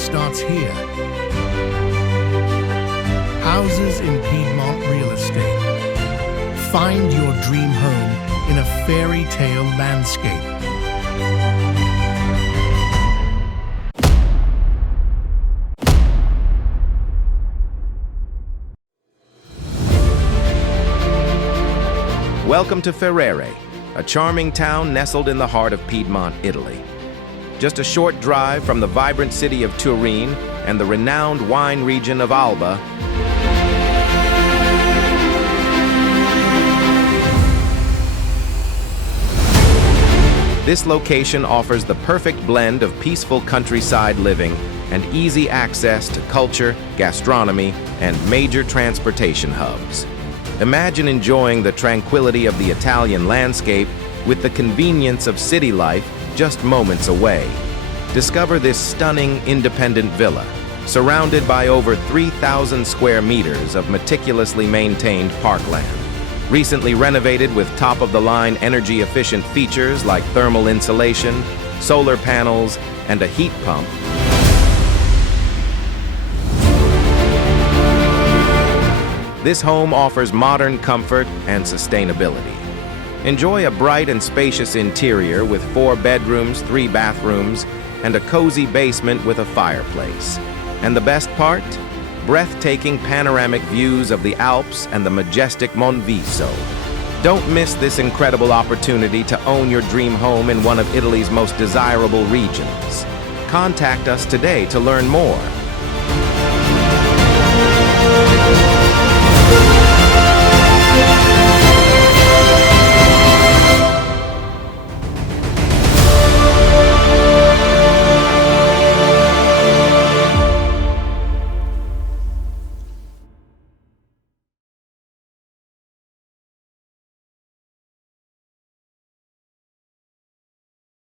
starts here. Houses in Piedmont real estate. Find your dream home in a fairy tale landscape. Welcome to Ferrere, a charming town nestled in the heart of Piedmont, Italy. Just a short drive from the vibrant city of Turin and the renowned wine region of Alba, this location offers the perfect blend of peaceful countryside living and easy access to culture, gastronomy, and major transportation hubs. Imagine enjoying the tranquility of the Italian landscape with the convenience of city life just moments away. Discover this stunning independent villa, surrounded by over 3,000 square meters of meticulously maintained parkland. Recently renovated with top-of-the-line energy-efficient features like thermal insulation, solar panels, and a heat pump, this home offers modern comfort and sustainability. Enjoy a bright and spacious interior with 4 bedrooms, 3 bathrooms, and a cozy basement with a fireplace. And the best part? Breathtaking panoramic views of the Alps and the majestic Monviso. Don't miss this incredible opportunity to own your dream home in one of Italy's most desirable regions. Contact us today to learn more.